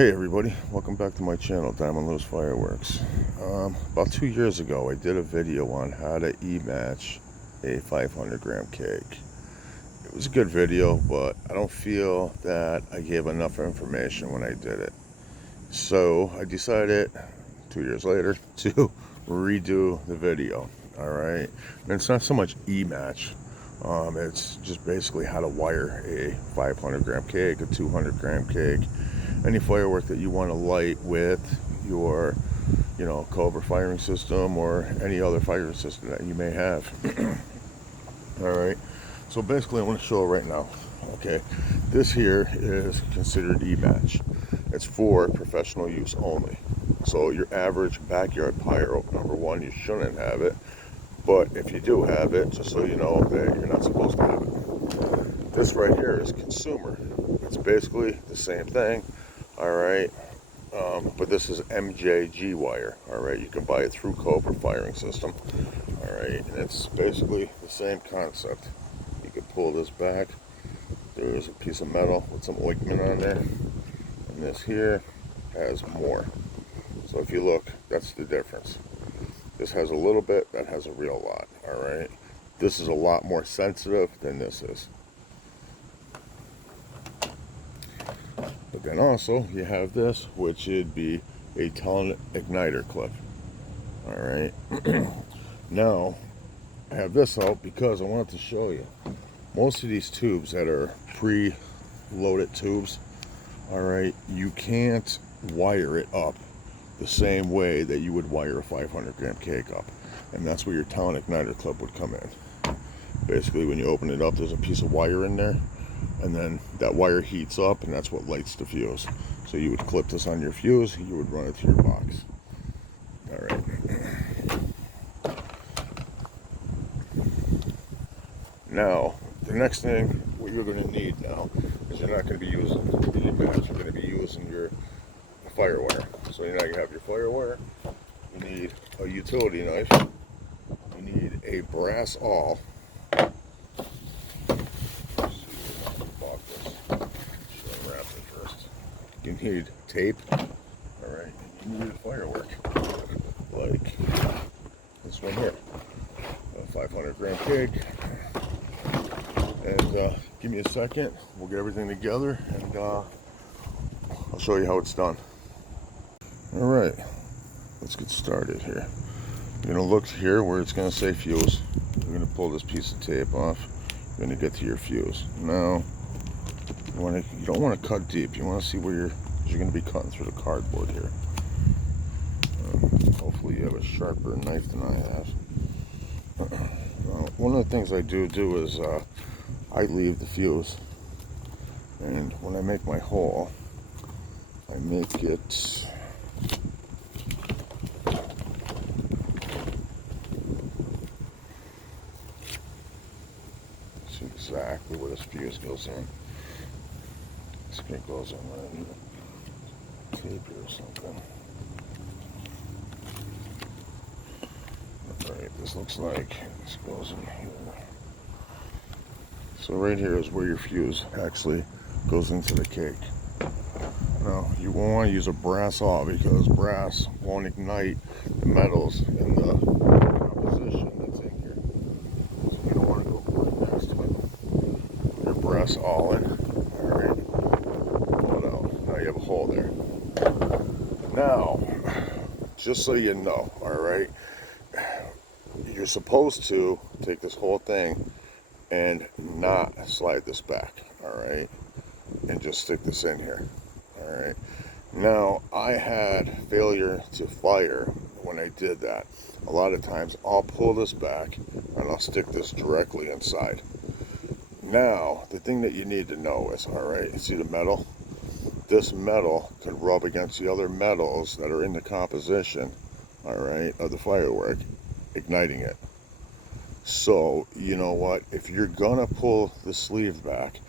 Hey everybody, welcome back to my channel, Diamond Loose Fireworks. About 2 years ago I did a video on how to e-match a 500 gram cake. It was a good video, but I don't feel that I gave enough information when I did it. So I decided 2 years later to redo the video. Alright, and it's not so much e-match. It's just basically how to wire a 500 gram cake, a 200 gram cake, any firework that you want to light with your, Cobra firing system or any other firing system that you may have. All right. So basically, I want to show it right now. Okay. This here is considered e-match. It's for professional use only. So your average backyard pyro, number one, you shouldn't have it. But if you do have it, just so you know that you're not supposed to have it. This right here is consumer. It's basically the same thing. All right, but this is MJG wire. All right, you can buy it through Cobra firing system. All right, and it's basically the same concept. You can pull this back. There's a piece of metal with some ointment on there, and this here has more. So if you look, that's the difference. This has a little bit, that has a real lot. All right, this is a lot more sensitive than this is. But then also you have this, which would be a talent igniter clip. All right. Now I have this out because I wanted to show you most of these tubes that are pre-loaded tubes. All right, you can't wire it up the same way that you would wire a 500 gram cake up, and that's where your talent igniter clip would come in. Basically, when you open it up, there's a piece of wire in there, and then that wire heats up, and that's what lights the fuse. So you would clip this on your fuse, you would run it to your box. All right. Now, the next thing, what you're going to need now, is you're not going to be using the e-match, you're going to be using your fire wire. So now you have your fire wire, you need a utility knife, you need a brass awl. You need tape, all right, and you need a firework, like this one here, a 500 gram cake, and give me a second, we'll get everything together, and I'll show you how it's done. All right, let's get started here. You're gonna look here where it's gonna say fuse. You're gonna pull this piece of tape off, you're gonna get to your fuse. Now, you don't want to cut deep. You want to see where you're going to be cutting through the cardboard here. Hopefully you have a sharper knife than I have. One of the things I do is I leave the fuse, and when I make my hole, I make it see exactly where this fuse goes in. This guy goes on right tape or something. Alright, this looks like this goes in here. So right here is where your fuse actually goes into the cake. Now, you won't want to use a brass awl because brass won't ignite the metals in the composition that's in here. So you don't want to go right next to it. Put your brass awl in. Alright. You have a hole there. Now, just so you know, all right, you're supposed to take this whole thing and not slide this back, all right, and just stick this in here, all right. Now, I had failure to fire when I did that. A lot of times I'll pull this back and I'll stick this directly inside. Now, the thing that you need to know is, all right, see the metal? This metal can rub against the other metals that are in the composition, all right, of the firework, igniting it. So, you know what? If you're gonna pull the sleeve back,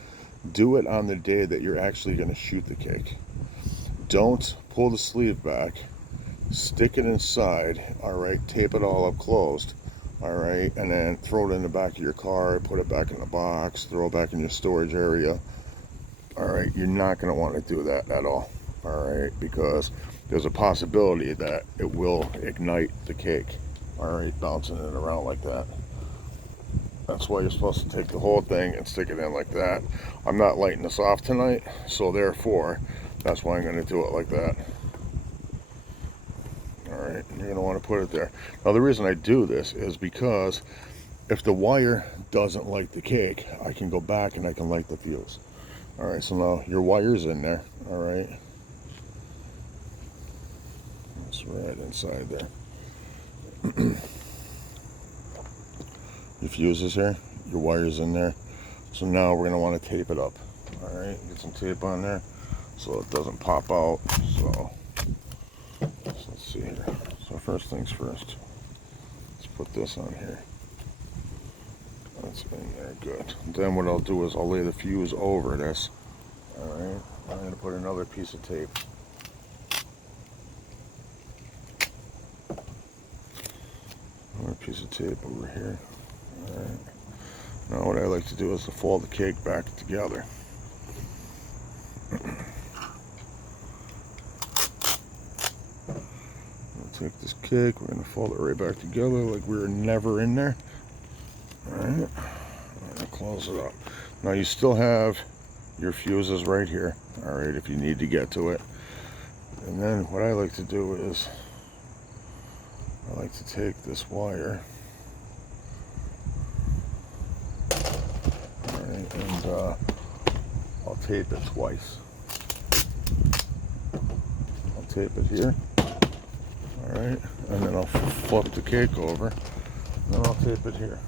do it on the day that you're actually gonna shoot the cake. Don't pull the sleeve back, stick it inside, all right, tape it all up closed, all right, and then throw it in the back of your car, put it back in the box, throw it back in your storage area. All right, you're not going to want to do that at all. Alright, because there's a possibility that it will ignite the cake. Alright, bouncing it around like that. That's why you're supposed to take the whole thing and stick it in like that. I'm not lighting this off tonight, so therefore, that's why I'm going to do it like that. Alright, you're going to want to put it there. Now the reason I do this is because if the wire doesn't light the cake, I can go back and I can light the fuse. Alright, so now your wire's in there. Alright. It's right inside there. Your fuse is here, your wire's in there. So now we're going to want to tape it up. Alright, get some tape on there so it doesn't pop out. So let's see here. So first things first, let's put this on here. That's in there, good. Then what I'll do is I'll lay the fuse over this. Alright, I'm going to put another piece of tape. Another piece of tape over here. Alright. Now what I like to do is to fold the cake back together. We'll take this cake, we're going to fold it right back together like we were never in there. Alright. Close it up. Now you still have your fuses right here. Alright, if you need to get to it. And then what I like to do is I like to take this wire, alright, and I'll tape it twice. I'll tape it here, alright, and then I'll flip the cake over, and then I'll tape it here.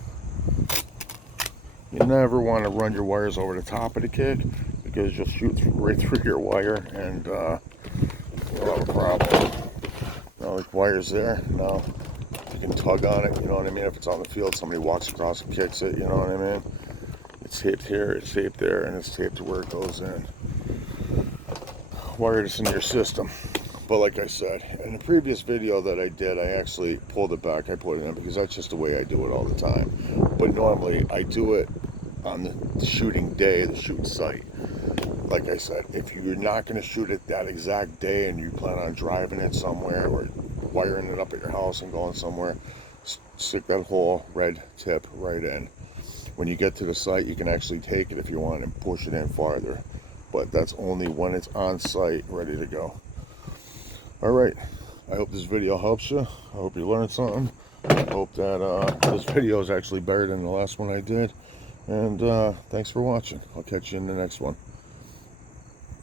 You never want to run your wires over the top of the cake because you'll shoot right through your wire and you'll have a problem. Now, like wires there, now you can tug on it, you know what I mean? If it's on the field, somebody walks across and kicks it, you know what I mean? It's taped here, it's taped there, and it's taped to where it goes in. Wire this in your system. But like I said, in the previous video that I did, I actually pulled it back, I put it in because that's just the way I do it all the time. But normally, I do it on the shooting day, the shoot site. Like I said, if you're not going to shoot it that exact day and you plan on driving it somewhere or wiring it up at your house and going somewhere, stick that whole red tip right in. When you get to the site, you can actually take it if you want and push it in farther. But that's only when it's on site, ready to go. Alright, I hope this video helps you. I hope you learned something. I hope that this video is actually better than the last one I did. And thanks for watching. I'll catch you in the next one.